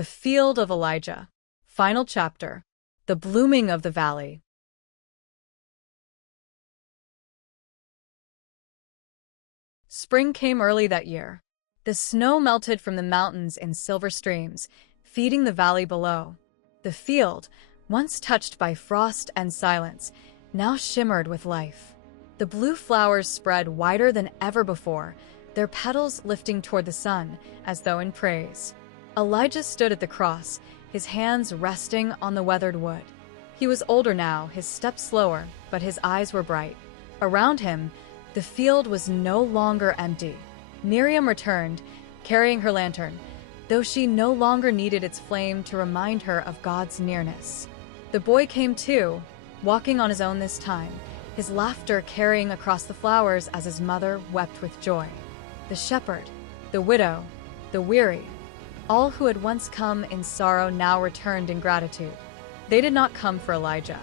The Field of Elijah. Final chapter. The blooming of the valley. Spring came early that year. The snow melted from the mountains in silver streams, feeding the valley below. The field, once touched by frost and silence, now shimmered with life. The blue flowers spread wider than ever before, their petals lifting toward the sun, as though in praise. Elijah stood at the cross, his hands resting on the weathered wood. He was older now, his steps slower, but his eyes were bright. Around him, the field was no longer empty. Miriam returned, carrying her lantern, though she no longer needed its flame to remind her of God's nearness. The boy came too, walking on his own this time, his laughter carrying across the flowers as his mother wept with joy. The shepherd, the widow, the weary, all who had once come in sorrow now returned in gratitude. They did not come for Elijah.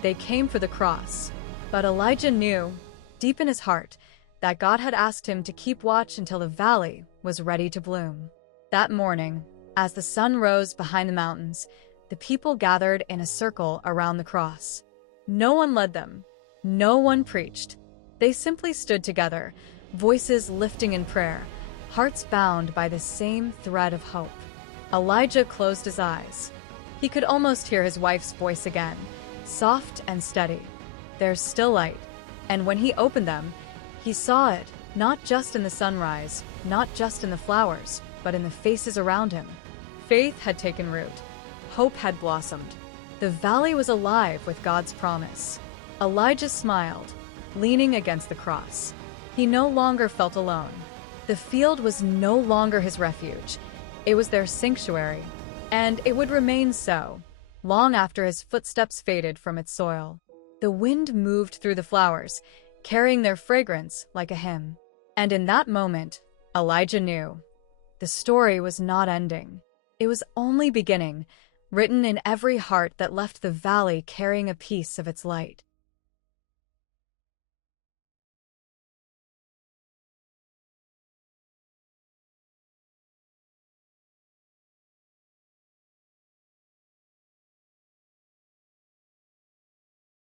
They came for the cross. But Elijah knew, deep in his heart, that God had asked him to keep watch until the valley was ready to bloom. That morning, as the sun rose behind the mountains, the people gathered in a circle around the cross. No one led them. No one preached. They simply stood together, voices lifting in prayer, hearts bound by the same thread of hope. Elijah closed his eyes. He could almost hear his wife's voice again, soft and steady. "There's still light." And when he opened them, he saw it, not just in the sunrise, not just in the flowers, but in the faces around him. Faith had taken root. Hope had blossomed. The valley was alive with God's promise. Elijah smiled, leaning against the cross. He no longer felt alone. The field was no longer his refuge. It was their sanctuary, and it would remain so, long after his footsteps faded from its soil. The wind moved through the flowers, carrying their fragrance like a hymn. And in that moment, Elijah knew. The story was not ending. It was only beginning, written in every heart that left the valley carrying a piece of its light.